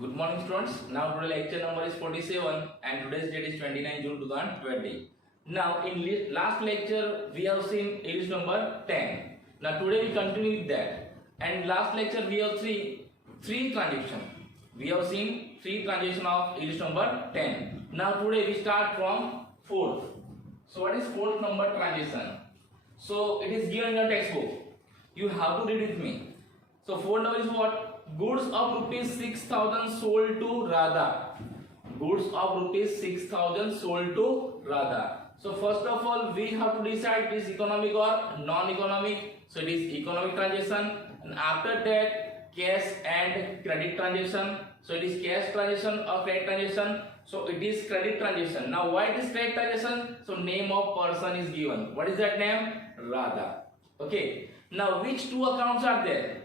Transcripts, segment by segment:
Good morning students. Now today lecture number is 47 and today's date is 29 June 2020. Now in last lecture we have seen English number 10. Now today we continue with that. And last lecture we have seen three transition. We have seen three transition of English number 10. Now today we start from fourth. So what is fourth number transition? So it is given in your textbook. You have to read with me. So fourth number is what? Goods of rupees 6,000 sold to Radha. Goods of rupees 6,000 sold to Radha. So first of all we have to decide it is economic or non-economic. So it is economic transaction, and after that cash and credit transaction. So it is cash transaction or credit transaction. So it is credit transaction. Now why it is credit transaction? So name of person is given. What is that name? Radha. Okay. Now which two accounts are there?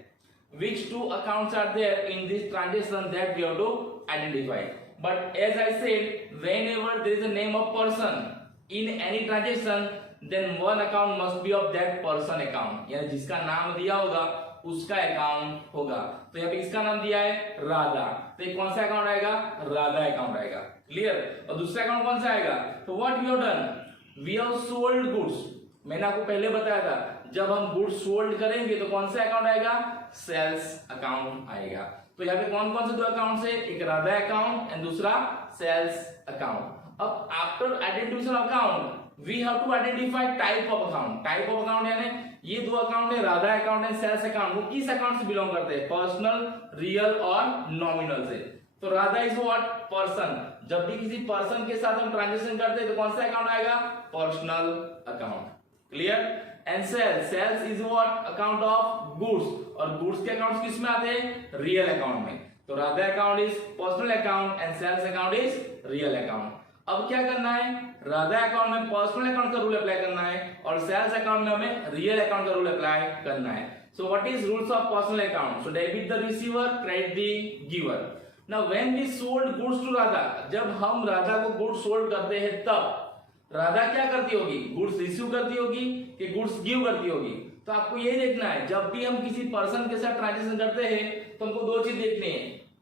Which two accounts are there in this transaction that we have to identify. But as I said, whenever there is a name of person in any transaction, then one account must be of that person account. यानी जिसका नाम दिया होगा उसका account होगा. तो यहाँ पे इसका नाम दिया है राधा, तो ये कौन सा अकाउंट आएगा? राधा अकाउंट आएगा. क्लियर? और दूसरा अकाउंट कौन सा आएगा? तो what we have done? We have sold goods. मैंने आपको पहले बताया था जब हम गुड्स सोल्ड करेंगे तो कौन सा अकाउंट आएगा? सेल्स अकाउंट आएगा. तो यहाँ पे कौन कौन से दो अकाउंट है? एक राधा अकाउंट एंड दूसरा सेल्स अकाउंट. अब after identification account we have to identify type of account. Type of account यानी ये दो अकाउंट है, Radha account and sales account, वो किस अकाउंट से बिलोंग करते हैं? पर्सनल, रियल और नॉमिनल से. तो राधा इज व्हाट? पर्सन. जब भी किसी पर्सन के साथ हम ट्रांजेक्शन करते हैं तो कौन सा अकाउंट आएगा? Personal account. Clear? And sales is what? Account of goods. और गुड्स के अकाउंट्स किस में आते हैं? रियल अकाउंट में. तो Radha account is personal account and sales account is real account. अब क्या करना है? राधा अकाउंट में पर्सनल अकाउंट का रूल अप्लाई करना है और सेल्स अकाउंट में हमें रियल अकाउंट का रूल अप्लाई करना है. So what is rules of personal account? So debit the receiver, credit the giver. Now when we sold goods to Radha, जब हम राधा को गुड्स सोल्ड करते हैं तब राधा क्या करती होगी? गुड्स रिसीव करती होगी कि गुड्स गिव करती होगी? तो आपको ये देखना है जब भी हम किसी पर्सन के साथ ट्रांजैक्शन करते हैं तो हमको दो चीज देखनी है.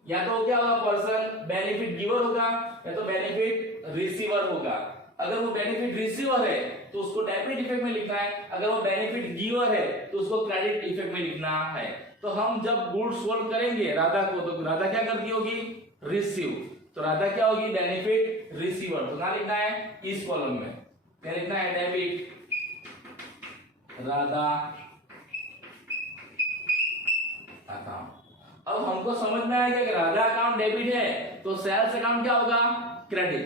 या तो क्या होगा? पर्सन बेनिफिट गिवर होगा या तो बेनिफिट रिसीवर होगा. अगर वो बेनिफिट रिसीवर है तो उसको डेबिट इफेक्ट में लिखना है, अगर वो बेनिफिट गिवर है तो उसको क्रेडिट इफेक्ट में लिखना है. तो हम जब गुड्स सोल्ड करेंगे राधा को तो राधा क्या करती होगी? रिसीव. तो राधा क्या होगी? Benefit receiver. तो कहां लिखना है? इस कॉलम में. क्या लिखना है? Debit Radha account. अब हमको समझ में आएगा कि राधा अकाउंट डेबिट है तो सेल्स अकाउंट क्या होगा? क्रेडिट.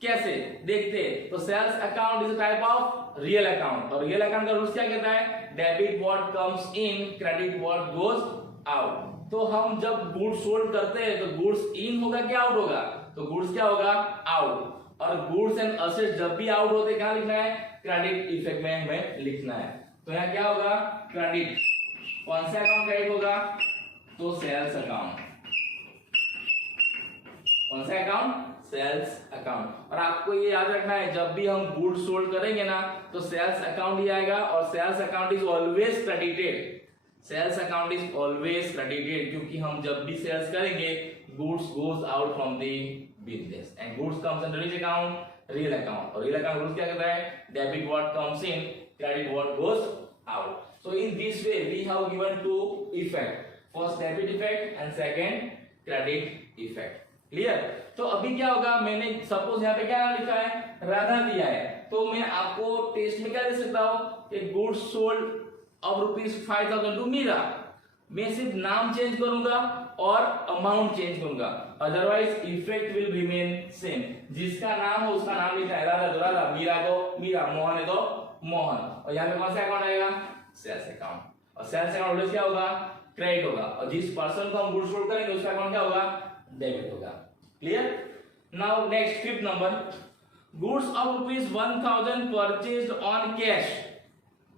कैसे देखते? तो sales account is a type of real account और रियल अकाउंट का रूल्स क्या कहता है? Debit what comes in, credit what goes out. तो हम जब गुड्स सोल्ड करते हैं तो गुड्स इन होगा क्या आउट होगा? तो गुड्स क्या होगा? आउट. और गुड्स एंड असेट्स जब भी आउट होते कहां लिखना है? क्रेडिट इफेक्ट में हमें लिखना है. तो यहाँ क्या होगा? क्रेडिट. कौन सा अकाउंट क्रेडिट होगा? तो सेल्स अकाउंट. कौन सा अकाउंट? Sales account. और आपको ये याद रखना है जब भी हम गुड्स सोल्ड करेंगे ना तो सेल्स अकाउंट ही आएगा और sales account is always credited. Sales account is always credited क्योंकि हम जब भी सेल्स करेंगे goods goes out from the business and goods comes under which account? Real account. और रियल अकाउंट रूल्स क्या कहता है? Debit what comes in, credit what goes out. So in this way we have given two effect, first debit effect and second credit effect. Clear? तो अभी क्या होगा? मैंने suppose यहाँ पे क्या लिखा है? राधा दिया है. तो मैं आपको टेस्ट में क्या दे सकता हूँ कि goods sold of rupees 5,000 to Meera. मैं सिर्फ नाम चेंज करूंगा और अमाउंट चेंज करूंगा, otherwise effect will remain same. जिसका नाम हो उसका नाम लिखा है. राधा तो राधा, मीरा तो मीरा, मोहन है तो मोहन. और यहाँ पे कौन सा अकाउंट आएगा? Sales account. और सेल्स अकाउंट क्या होगा? क्रेडिट होगा. और जिस पर्सन को हम गुड्स सोल्ड करेंगे उसका अकाउंट क्या होगा? डेबिट होगा. Clear? Now next fifth number, goods of rupees 1,000 purchased on cash.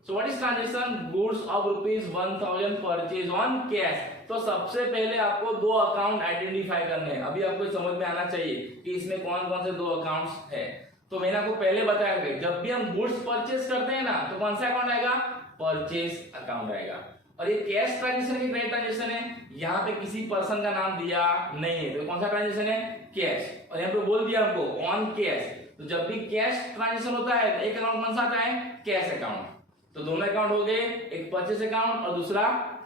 So what is transaction? Goods of rupees 1,000 purchase on cash. तो सबसे पहले आपको दो अकाउंट आइडेंटिफाई करने हैं. अभी आपको समझ में आना चाहिए कि इसमें कौन कौन से दो अकाउंट्स है. तो मैंने आपको पहले बताया जब भी हम गुड्स परचेज करते हैं ना तो कौन सा अकाउंट आएगा? परचेज अकाउंट आएगा. और ये कैश ट्रांजेक्शन की क्रेडिट ट्रांजेक्शन है, यहाँ पे किसी पर्सन का नाम दिया नहीं है, तो कौन सा ट्रांजेक्शन है, कैश। और यहाँ पे बोल दिया हमको ऑन कैश, तो जब भी कैश ट्रांजेक्शन होता है एक अकाउंट कौन सा आता है, कैश अकाउंट। तो दोनों अकाउंट हो गए, एक परचेस अकाउंट और दूसरा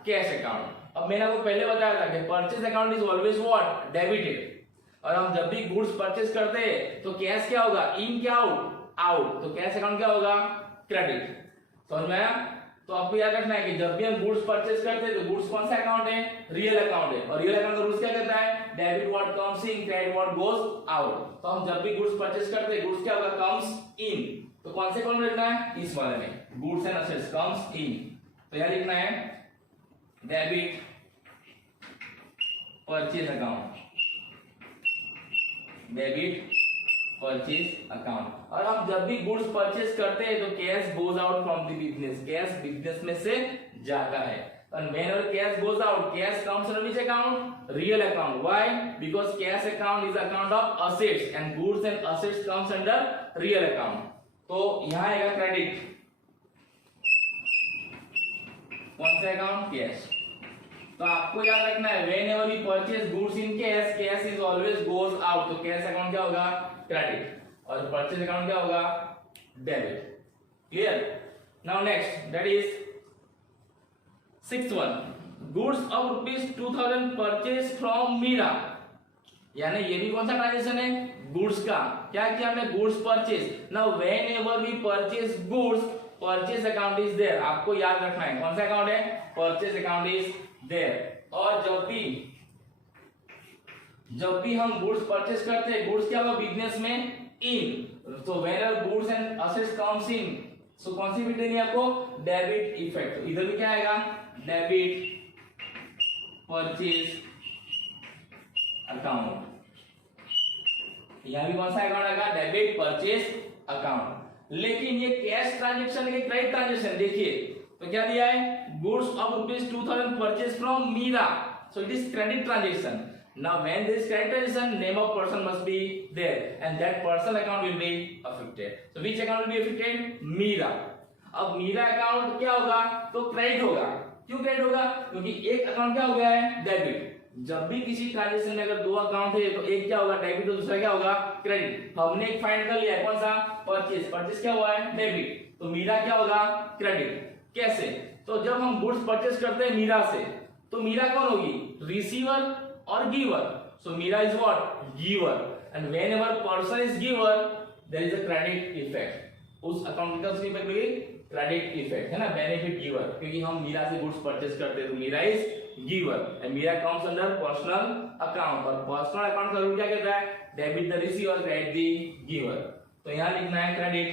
कैश अकाउंट। अब मैंने आपको पहले बताया था कि purchase account is always what, debited. और हम जब भी गुड्स परचेस करते हैं तो कैश क्या होगा, इन क्या आउट, आउट, तो कैश अकाउंट क्या होगा, क्रेडिट। समझ में आया? तो आपको याद रखना है कि जब भी हम गुड्स परचेस करते हैं तो गुड्स कौन सा अकाउंट है, रियल अकाउंट है। और रियल अकाउंट का रूल्स क्या कहता है, debit what comes in, credit what goes out. तो हम जब भी गुड्स परचेस करते हैं गुड्स क्या होगा, कम्स इन, तो कौन से कॉलम लिखना है, इस वाले में, गुड्स एंड असेट्स कम्स इन। तो यहां लिखना है debit purchase account, debit purchase account. और हम जब भी गुड्स परचेज करते हैं तो cash goes out from the business, cash business में से जाता है। And whenever cash goes out, cash comes from which account? Real account. Why? Because cash account is account of assets and goods and assets comes under real account. तो यहाँ आएगा credit, कौन सा account, cash. तो आपको याद रखना है whenever we purchase goods in cash, cash is always goes out. तो कैश अकाउंट क्या होगा, क्रेडिट, और परचेज अकाउंट क्या होगा, debit. Clear? Now next, that is 6th one, goods of ₹2000 purchased from Meera. यानी ये भी कौन सा ट्रांजेक्शन है, गुड्स का। क्या किया हमने, goods purchase. Now whenever we purchase goods, purchase account is there. आपको याद रखना है कौन सा अकाउंट है, परचेज अकाउंट इज देयर। और जब भी हम गुड्स परचेज करते हैं, गुड्स क्या होगा, बिजनेस में इन, तो whenever goods and assets comes in, so कौन सी भी देनी है आपको, डेबिट इफेक्ट। इधर भी क्या आएगा, डेबिट परचेज अकाउंट। यहां भी कौन सा अकाउंट आएगा, डेबिट परचेज अकाउंट। लेकिन ये कैश ट्रांजेक्शन है कि क्रेडिट ट्रांजेक्शन, देखिए तो क्या दिया है, goods of ₹2000 purchase from Meera, so it is credit transaction. Now when there is credit transaction, name of person must be there and that person account will be affected. So which account will be affected, Meera. अब Meera account क्या होगा, तो credit होगा। क्यों credit होगा, क्योंकि एक account क्या हो गया है, डेबिट। जब भी किसी ट्रांजेक्शन में अगर दो अकाउंट है तो एक क्या होगा, डेबिट, और दूसरा क्या होगा, क्रेडिट। हमने एक फाइंड कर लिया है, कौन सा, परचेज। परचेज क्या हुआ है, डेबिट, तो मीरा क्या होगा, क्रेडिट। कैसे, तो जब हम गुड्स परचेज करते हैं मीरा से, तो मीरा कौन होगी, रिसीवर और giver. So Mira is what, giver, and whenever person is giver, there is a credit effect. उस अकाउंट का उसकी इफेक्ट होगी क्रेडिट इफेक्ट, है ना, बेनिफिट गिवर, क्योंकि हम मीरा से गुड्स परचेज करते हैं तो Meera is giver and Meera comes under personal account. और पर्सनल अकाउंट का रूल क्या कहता है, debit the receiver, credit the giver. तो यहां लिखना है क्रेडिट,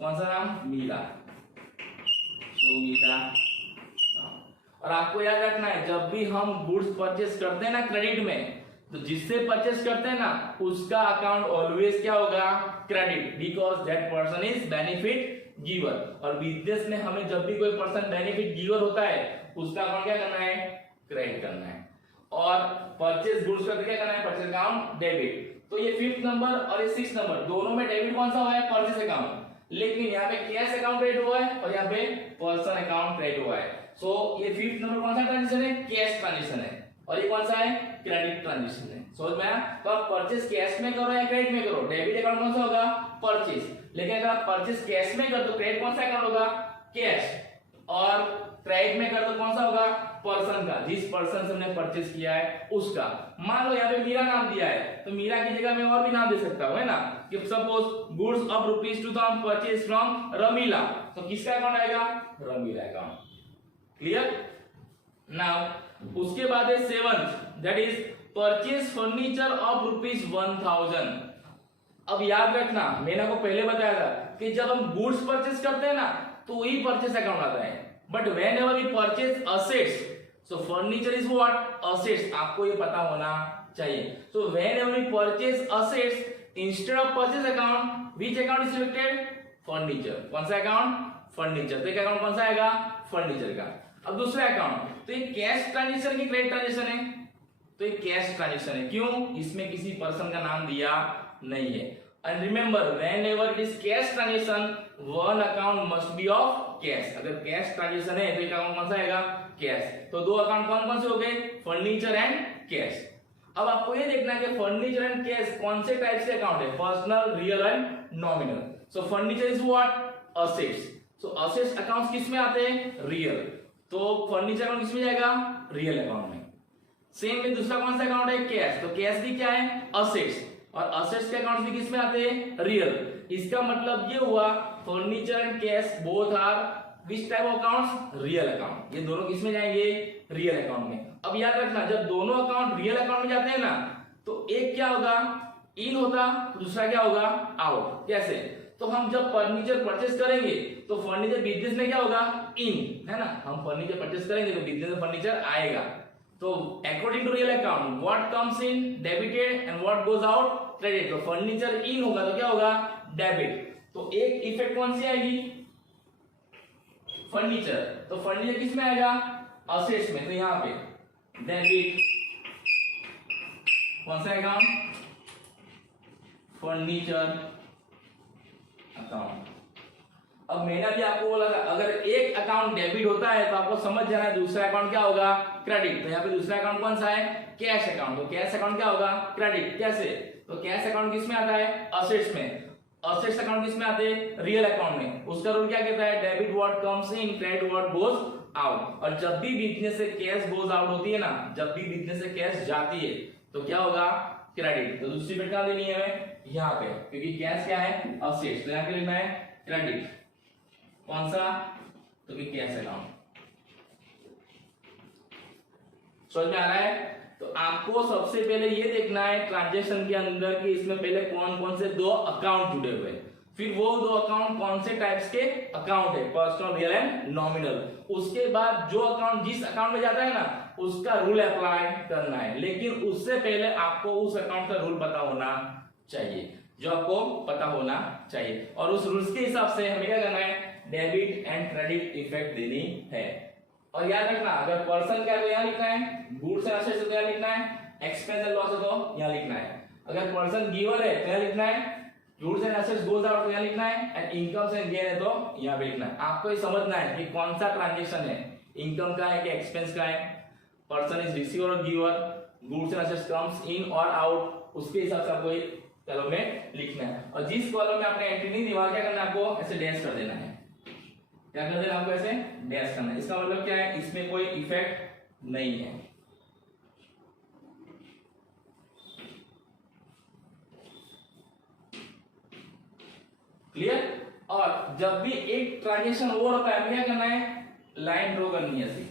कौन सा नाम, मीरा, सो मीरा। और आपको याद रखना है जब भी हम गुड्स परचेस करते हैं ना क्रेडिट में, तो जिससे परचेस करते हैं ना उसका अकाउंट ऑलवेज क्या होगा, credit, because that person is benefit giver. और बिजनेस में हमें जब भी कोई पर्सन बेनिफिट गिवर होता है उसका अकाउंट क्या करना है, क्रेडिट करना है। और परचेस गुड्स का क्या करना है, परचेस अकाउंट डेबिट। तो ये 5th नंबर और ये 6th नंबर दोनों में डेबिट कौन सा हुआ है, परचेस अकाउंट। लेकिन यहाँ पे कैश अकाउंट क्रेडिट हुआ है और यहाँ पे पर्सन अकाउंट क्रेडिट हुआ है। सो ये 5th नंबर कौन सा ट्रांजेक्शन है, कैश ट्रांजेक्शन है, और ये कौन सा है, क्रेडिट ट्रांजेक्शन है। समझ में आया? तो आप परचेस कैश में करो या क्रेडिट में करो, डेबिट अकाउंट कौन सा होगा, परचेस। लेकिन अगर आप परचेस कैश में कर तो क्रेडिट कौन सा अकाउंट होगा, कैश, और क्रेडिट में कर तो कौन सा होगा, पर्सन का, जिस पर्सन से हमने परचेस किया है उसका। मान लो यहाँ पे मीरा नाम दिया है तो मीरा की जगह मैं और भी नाम दे सकता हूँ, है ना, कि suppose goods of ₹2000 purchase from Ramila, तो किसका अकाउंट आएगा, रमीला अकाउंट। क्लियर? नाउ उसके बाद है 7th, that is purchase furniture of ₹1000। अब याद रखना मैंने आपको पहले बताया था कि जब हम गुड्स परचेज करते हैं ना तो वही परचेज अकाउंट आता है, but whenever we purchase assets, so furniture is what, assets, आपको ये पता होना चाहिए। So whenever we purchase assets instead of purchase account, which account is selected, furniture. कौन सा अकाउंट, फर्नीचर। तो एक अकाउंट कौन सा आएगा, फर्नीचर का। अब दूसरा अकाउंट, तो ये कैश ट्रांजेक्शन की क्रेडिट ट्रांजेक्शन है, तो ये कैश ट्रांजेक्शन है। क्यों, इसमें किसी पर्सन का नाम दिया नहीं है। And remember when ever it is cash transaction one account must be of cash. अगर कैश ट्रांजेक्शन है तो एक अकाउंट कौन सा आएगा, कैश। तो दो अकाउंट कौन कौन से हो गए, फर्नीचर एंड कैश। अब आपको ये देखना है कि फर्नीचर एंड कैश कौन से टाइप के अकाउंट है, personal, real and nominal. So furniture is what, assets. So assets accounts किस में आते हैं, रियल। तो फर्नीचर अकाउंट किस में जाएगा, रियल अकाउंट में। सेम में दूसरा कौन सा अकाउंट है, कैश। तो कैश भी क्या है, असेट्स, और असेट्स के अकाउंट भी किस में आते हैं, रियल। इसका मतलब ये हुआ furniture and cash both are which type of accounts, real account. ये दोनों किस में जाएंगे, रियल अकाउंट में। अब याद रखना जब दोनों अकाउंट रियल अकाउंट में जाते हैं ना, तो एक क्या होगा, इन होगा, दूसरा क्या होगा, आउट। कैसे, तो हम जब फर्नीचर परचेस करेंगे तो फर्नीचर बिजनेस में क्या होगा, इन, है ना। हम फर्नीचर परचेस करेंगे तो बिजनेस में फर्नीचर आएगा। तो according to real account what comes in debited and what goes out credit. तो फर्नीचर इन होगा तो क्या होगा, डेबिट। तो एक इफेक्ट कौन सी आएगी, फर्नीचर। तो फर्नीचर किस में आएगा, असेट्स में। तो यहां पे डेबिट कौन सा अकाउंट, फर्नीचर अकाउंट। अब मैंने भी आपको बोला था अगर एक अकाउंट डेबिट होता है तो आपको समझ जाना है दूसरा अकाउंट क्या होगा, क्रेडिट। तो यहाँ पे दूसरा अकाउंट कौन सा है, कैश अकाउंट। तो कैश अकाउंट क्या होगा, क्रेडिट। कैसे, तो कैश अकाउंट किस में आता है, असेट्स में। असेट्स अकाउंट किस में आते हैं, रियल अकाउंट में। उसका रूल क्या कहता है, debit what comes in, credit what goes out. और जब भी बिजनेस से कैश गोज आउट होती है ना, जब भी बिजनेस से कैश जाती है तो क्या होगा, क्रेडिट। तो दूसरी बिट कहां देनी है हमें, यहाँ पे, क्योंकि कैश क्या है, असेट्स। तो यहाँ पे लिखना है क्रेडिट। कौन सा, तो कि कैश अकाउंट। समझ में आ रहा है। तो आपको सबसे पहले ये देखना है ट्रांजैक्शन के अंदर कि इसमें पहले कौन कौन से दो अकाउंट जुड़े हुए हैं, फिर वो दो अकाउंट कौन से टाइप्स के अकाउंट है, पर्सनल, रियल एंड नॉमिनल। उसके बाद जो अकाउंट जिस अकाउंट में जाता है ना, उसका रूल अप्लाई करना है। लेकिन उससे पहले आपको उस अकाउंट का रूल पता होना चाहिए, जो आपको पता होना चाहिए। और उस रूल्स के हिसाब से हमें क्या करना है, डेबिट एंड क्रेडिट इफेक्ट देनी है। और याद रखना अगर पर्सन क्या है तो यहाँ लिखना है, गुड्स एंड असेट्स तो यहाँ लिखना है, एक्सपेंस एंड लॉस है तो यहाँ लिखना है। अगर पर्सन गिवर है तो यहाँ लिखना है, goods and assets goes out तो यहाँ लिखना है, एंड इनकम एंड गेन है तो यहाँ पे लिखना है। आपको ये समझना है कि कौन सा ट्रांजेक्शन है, इनकम का है कि एक्सपेंस का है, पर्सन इज रिसीवर और giver, goods and assets comes इन और आउट, उसके हिसाब से आपको एक कॉलम में लिखना है। और जिस कॉलम में आपने एंट्री नहीं दी वहां क्या करना है, आपको ऐसे डैश कर देना है। क्या कर देना, आपको ऐसे डैश करना है। इसका मतलब क्या है, इसमें कोई इफेक्ट नहीं है। क्लियर। और जब भी एक ट्रांजेक्शन ओवर होता है हमें क्या करना है, लाइन ड्रॉ करनी है ऐसी।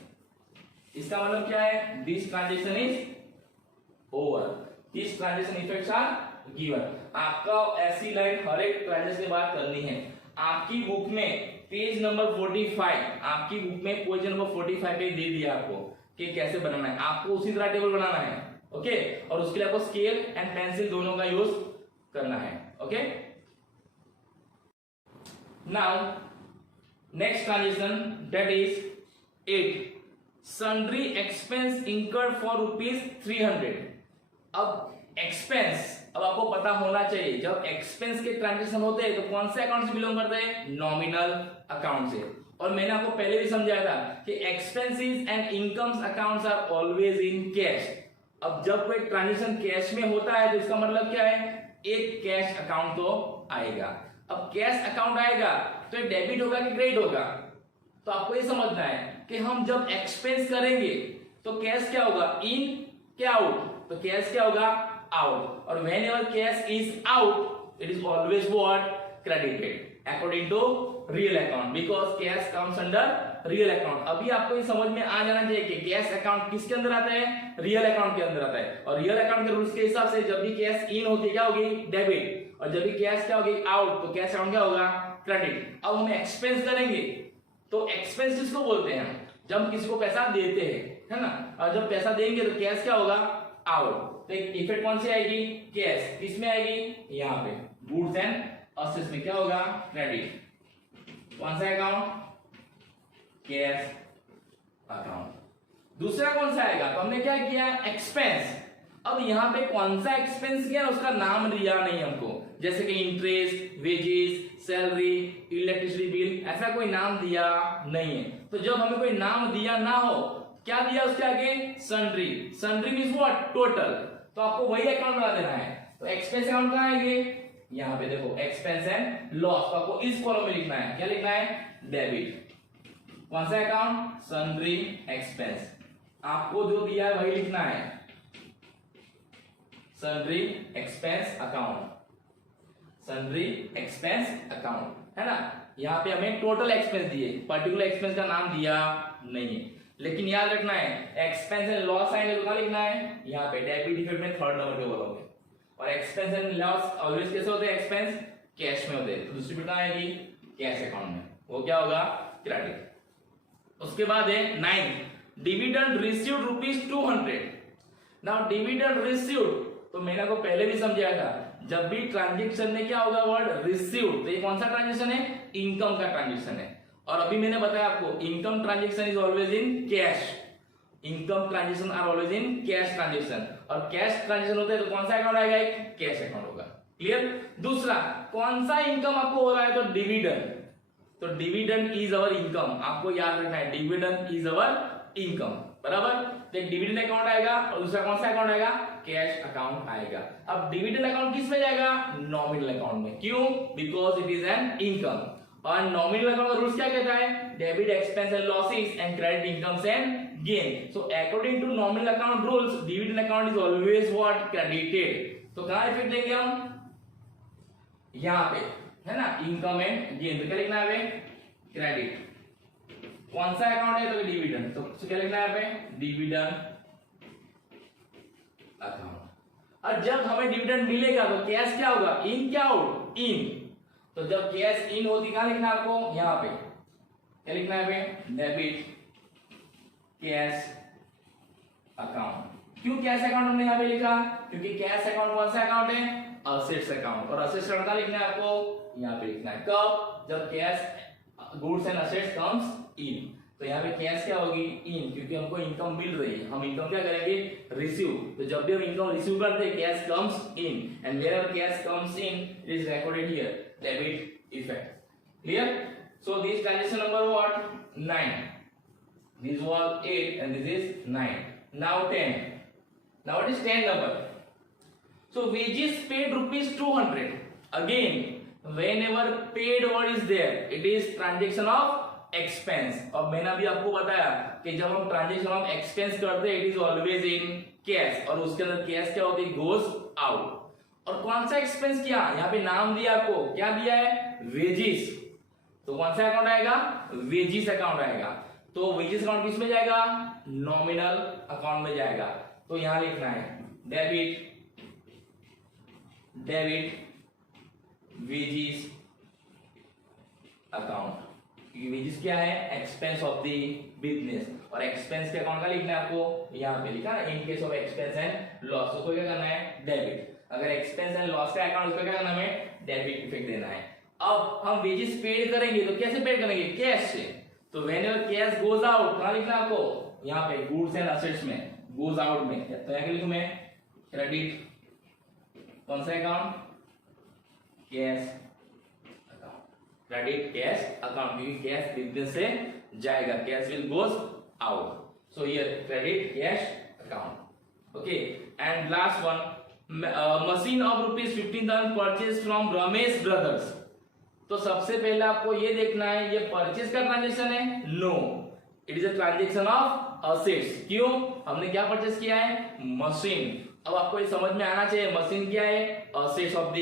इसका मतलब क्या है, this transaction is over, this transaction effects are given. आपका ऐसी लाइन हर एक ट्रांजेक्शन के बाद करनी है। आपकी बुक में पेज नंबर 45, आपकी बुक में पेज नंबर 45 पे दे दिया आपको कि कैसे बनाना है, आपको उसी तरह टेबल बनाना है। ओके, और उसके लिए आपको स्केल एंड पेंसिल दोनों का यूज करना है। Okay, now next transaction that is 8, sundry expense incurred for ₹300। अब एक्सपेंस, अब आपको पता होना चाहिए जब एक्सपेंस के ट्रांजेक्शन होते हैं तो कौन से अकाउंट से बिलोंग करते हैं, नॉमिनल अकाउंट से। और मैंने आपको पहले भी समझाया था कि expenses and incomes accounts are always in cash. अब जब कोई ट्रांजेक्शन कैश में होता है तो इसका मतलब क्या है, एक कैश अकाउंट तो आएगा। अब कैश अकाउंट आएगा तो ये डेबिट होगा कि क्रेडिट होगा, तो आपको ये समझना है कि हम जब एक्सपेंस करेंगे तो कैश क्या होगा, इन क्या आउट, तो कैश क्या होगा, आउट। और whenever cash is out it is always what, credited according to real account because cash comes under real account। अभी आपको ये समझ में आ जाना चाहिए कि कैश अकाउंट किसके अंदर आता है, रियल अकाउंट के अंदर आता है। और रियल अकाउंट के रूल्स के हिसाब से जब भी कैश इन होती है क्या होगी, डेबिट, और जब भी कैश क्या होगी, आउट, तो कैश अकाउंट क्या होगा, क्रेडिट। अब हम एक्सपेंस करेंगे तो एक्सपेंस किसको बोलते हैं, जब हम किसी को पैसा देते हैं, है ना। और जब पैसा देंगे तो कैश क्या होगा, आउट। तो एक इफेक्ट कौन सी आएगी, कैश, किसमें आएगी, यहाँ पे गुड्स एंड असेट्स में क्या होगा, क्रेडिट। कौन सा अकाउंट, कैश अकाउंट। दूसरा कौन सा आएगा, तो हमने क्या किया, एक्सपेंस। अब यहाँ पे कौन सा एक्सपेंस किया उसका नाम दिया नहीं हमको, जैसे कि interest, wages, salary, electricity bill, ऐसा कोई नाम दिया नहीं है। तो जब हमें कोई नाम दिया ना हो, क्या दिया उसके आगे? Sundry. Sundry means what? Total. तो आपको वही अकाउंट बना देना है। तो एक्सपेंस अकाउंट कहां आएंगे? यहां पे देखो, एक्सपेंस एंड लॉस। तो आपको इस कॉलम में लिखना है। क्या लिखना है? डेबिट। कौन सा अकाउंट? Sundry expense. आपको जो दिया है वही लिखना है, sundry expense account. Sundry expense account है ना। यहाँ पे हमें टोटल एक्सपेंस दिए, पर्टिकुलर एक्सपेंस का नाम दिया नहीं है। लेकिन याद रखना है, एक्सपेंस एंड लॉस आएंगे तो क्या लिखना है? यहाँ पे डेबिट इफेक्ट में थर्ड नंबर पे बोलोगे। और एक्सपेंस एंड लॉस ऑलवेज कैसे होते हैं? एक्सपेंस कैश में होते हैं। तो दूसरी बिट आएगी कैश अकाउंट में, वो क्या होगा? क्रेडिट। उसके बाद है 9, dividend received ₹200। Now dividend received तो मैंने आपको पहले भी समझाया था, जब भी ट्रांजैक्शन में क्या होगा? Word received. तो ये कौन सा ट्रांजैक्शन है? इनकम का ट्रांजैक्शन है। और अभी मैंने बताया आपको, income transaction is always in cash. Income transaction are always in cash transaction. और कैश ट्रांजैक्शन होता है तो कौन सा अकाउंट आएगा? एक कैश अकाउंट होगा। क्लियर? दूसरा, कौन सा इनकम आपको हो रहा है? तो डिविडेंड। तो डिविडेंड इज अवर इनकम। आपको याद रखना है, डिविडेंड इज अवर इनकम। बराबर? तो एक डिविडेंड अकाउंट आएगा और दूसरा कौन सा अकाउंट आएगा? कैश अकाउंट आएगा। अब डिविडेंड अकाउंट किस में जाएगा? नॉमिनल अकाउंट में। क्यों? Because it is an income. और नॉमिनल अकाउंट का रूल्स क्या कहता है? Debit expense and losses and credit incomes and gain. So according to nominal account rules, dividend account is always what? Credited. तो कहां effect देंगे हम? यहां पे, है ना, इनकम एंड गेन। तो क्या लिखना है? क्रेडिट। कौन सा अकाउंट है? तो डिविडेंड। तो क्या लिखना है यहाँ पे? Dividend account. और जब हमें डिविडेंड मिलेगा तो कैश क्या होगा? इन क्या आउट? इन। तो जब कैश इन होती कहां लिखना है आपको? यहां पे। क्या लिखना है? Debit cash account. क्यों कैश अकाउंट हमने यहां पे लिखा? क्योंकि कैश अकाउंट कौन सा अकाउंट है? Assets account. और असेट्स अकाउंट का लिखना है आपको यहां पे लिखना है। कब? जब cash goods and assets comes इन। तो यहाँ पे कैश क्या होगी? इन, क्योंकि हमको इनकम मिल रही है। हम इनकम क्या करेंगे? रिसीव। तो जब भी हम इनकम रिसीव करते हैं, cash comes in, and wherever cash comes in, it is recorded here debit effect. Clear? So this transaction number what? 9. This was 8 and this is 9. Now 10. Now what is 10 number? So wages paid ₹200. Again, whenever paid word is there, it is transaction of expense. अब मैंने अभी आपको बताया कि जब हम transaction of expense करते हैं, it is always in cash. और उसके अंदर कैश क्या होती है? Goes out. और कौन सा एक्सपेंस किया? यहाँ पे नाम दिया आपको, क्या दिया है? वेजिस। तो कौन सा अकाउंट आएगा? वेजिस अकाउंट आएगा। तो वेजिस अकाउंट किस में जाएगा? नॉमिनल अकाउंट में जाएगा। तो यहां लिखना है डेबिट वेजिस अकाउंट। वेजिस क्या है? Expense of the business. और एक्सपेंस के अकाउंट का लिखना है आपको यहां पे लिखा है, in case of expense and loss. उसको क्या करना है? डेबिट। अगर एक्सपेंस एंड लॉस का अकाउंट, उसको क्या करना है? डेबिट इफेक्ट देना है। अब हम वेजिस पेड करेंगे तो कैसे पेड करेंगे? कैश से। तो व्हेनेवर कैश गोज आउट, कहां लिखना है आपको? यहां पे गुड्स एंड असेट्स में, गोज आउट में। तो यहां लिखूं मैं क्रेडिट। कौन सा account? Cash account. Credit cash account, क्योंकि कैश बिजनेस से जाएगा, cash will goes out. So here credit cash account. Okay, and last one, machine of ₹15,000 purchase from Ramesh brothers. तो सबसे पहले आपको ये देखना है, ये परचेज का ट्रांजैक्शन है? No, it is a transaction of assets. क्यों? हमने क्या परचेज किया है? मशीन। अब आपको ये समझ में आना चाहिए, मशीन क्या है? Assets of the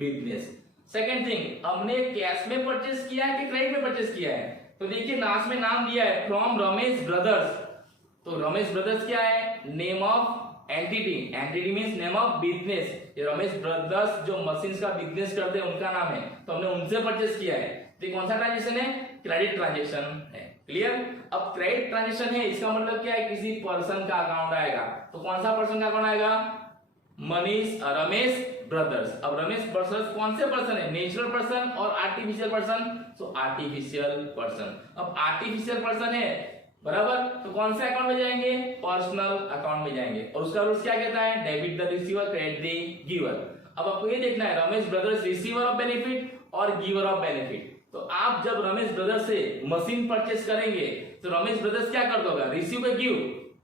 business. Second thing, हमने कैश में परचेज किया है कि क्रेडिट में परचेज किया है? तो देखिए लास्ट में नाम दिया है फ्रॉम रमेश ब्रदर्स। तो रमेश ब्रदर्स क्या है? Name of entity. Entity means name of business. ये रमेश ब्रदर्स जो मशीन्स का बिजनेस करते हैं उनका नाम है, तो हमने उनसे परचेज किया है। तो कौन सा ट्रांजैक्शन है? क्रेडिट ट्रांजैक्शन है। क्लियर? अब क्रेडिट ट्रांजैक्शन है, इसका मतलब क्या है? किसी पर्सन का अकाउंट आएगा। तो कौन सा पर्सन का अकाउंट आएगा? रमेश ब्रदर्स। अब रमेश ब्रदर्स कौन से पर्सन है? नेचुरल पर्सन और आर्टिफिशियल पर्सन। सो आर्टिफिशियल पर्सन। अब आर्टिफिशियल पर्सन है, बराबर, तो कौन से अकाउंट में जाएंगे? पर्सनल अकाउंट में जाएंगे। और उसका रूल्स क्या कहता है? Debit the receiver, credit the giver. अब आपको ये देखना है Ramesh brothers receiver of benefit और गिवर ऑफ बेनिफिट। तो आप जब रमेश ब्रदर्स से मशीन परचेस करेंगे तो रमेश ब्रदर्स क्या करता होगा, रिसीव का गिव,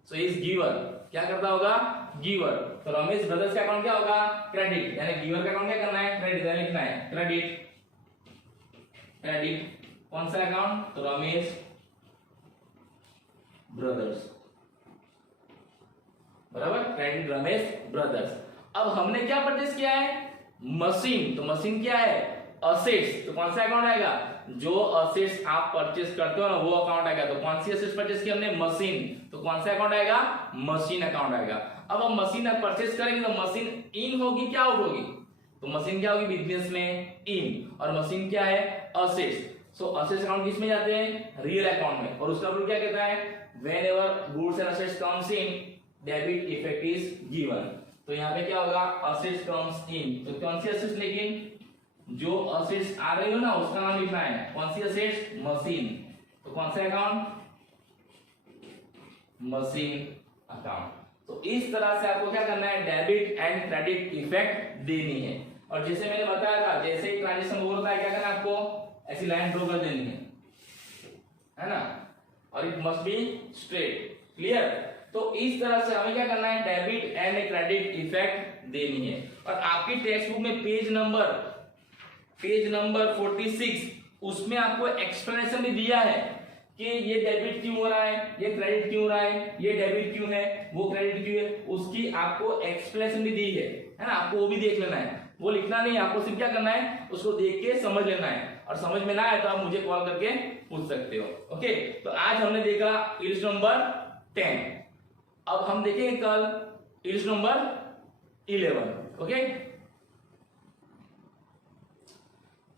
सो इज गिवर, क्या करता होगा, गिवर। तो रमेश ब्रदर्स का अकाउंट क्या होगा, क्रेडिट, यानी गिवर का अकाउंट क्या करना है, क्रेडिट, यानी लिखना है क्रेडिट, क्रेडिट कौन सा अकाउंट, तो रमेश ब्रदर्स, बराबर, क्रेडिट रमेश ब्रदर्स। अब हमने क्या परचेस किया है, मशीन, तो मशीन क्या है, असेट्स, तो कौन सा अकाउंट आएगा, जो असेट्स आप परचेस करते हो ना वो अकाउंट आएगा। तो कौन सी असेट्स परचेस की हमने, मशीन, तो कौन सा अकाउंट आएगा, मशीन अकाउंट आएगा। अब हम मशीन परचेस करेंगे तो मशीन इन होगी क्या आउट होगी, तो मशीन क्या होगी बिजनेस में इन, और मशीन क्या है, असेट्स। सो असेट्स अकाउंट किस में जाते हैं, रियल अकाउंट में, और उसका रूल क्या कहता है, whenever goods and assets comes in debit effect is given. तो यहाँ पे क्या होगा, असेट्स कम्स इन, तो कौन सी असेट्स, लेकिन जो असेट्स आ रही हो ना उसका नाम लिखना है, कौन सी असेट्स, मशीन, तो कौन सा अकाउंट, मशीन अकाउंट। तो इस तरह से आपको क्या करना है, डेबिट एंड क्रेडिट इफेक्ट देनी है। और जैसे मैंने बताया था, जैसे ही ट्रांजेक्शन ओवर होता है क्या करना है, आपको ऐसी लाइन ड्रॉ कर देनी है ना, और it must be straight, clear. तो इस तरह से हमें क्या करना है, डेबिट एंड क्रेडिट इफेक्ट देनी है। और आपकी टेक्स्ट बुक में पेज नंबर 46 उसमें आपको एक्सप्लेनेशन भी दिया है कि ये डेबिट क्यों हो रहा है, ये क्रेडिट क्यों हो रहा है, ये डेबिट क्यों है, वो क्रेडिट क्यों है, उसकी आपको एक्सप्लेनेशन भी दी है ना, आपको वो भी देख लेना है, वो लिखना नहीं, आपको सिर्फ क्या करना है, उसको देख के समझ लेना है, और समझ में ना आए तो आप मुझे कॉल करके पूछ सकते हो। ओके, तो आज हमने देखा इलिस्ट नंबर 10, अब हम देखेंगे कल इलिस्ट नंबर 11। ओके,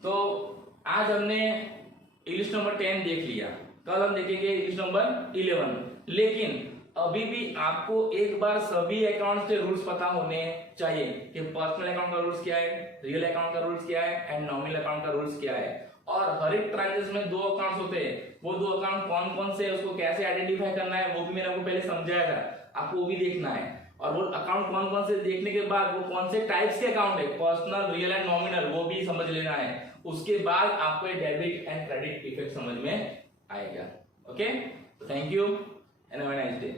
तो आज हमने इलिस्ट नंबर 10 देख लिया, कल हम देखेंगे इलिस्ट नंबर 11। लेकिन अभी भी आपको एक बार सभी अकाउंट्स के रूल्स पता होने चाहिए कि पर्सनल अकाउंट का रूल्स क्या है, रियल अकाउंट का रूल्स क्या है, एंड नॉमिनल अकाउंट का रूल्स क्या है। और हर एक ट्रांजेक्शन में 2 अकाउंट्स होते हैं, वो 2 अकाउंट कौन कौन से, उसको कैसे आइडेंटिफाई करना है वो भी मैंने आपको पहले समझाया था, आपको वो भी देखना है। और वो अकाउंट कौन कौन से देखने के बाद वो कौन से टाइप्स के अकाउंट है, पर्सनल, रियल एंड नॉमिनल, वो भी समझ लेना है। उसके बाद आपको डेबिट एंड क्रेडिट इफेक्ट समझ में आएगा। Okay, thank you and have a nice day.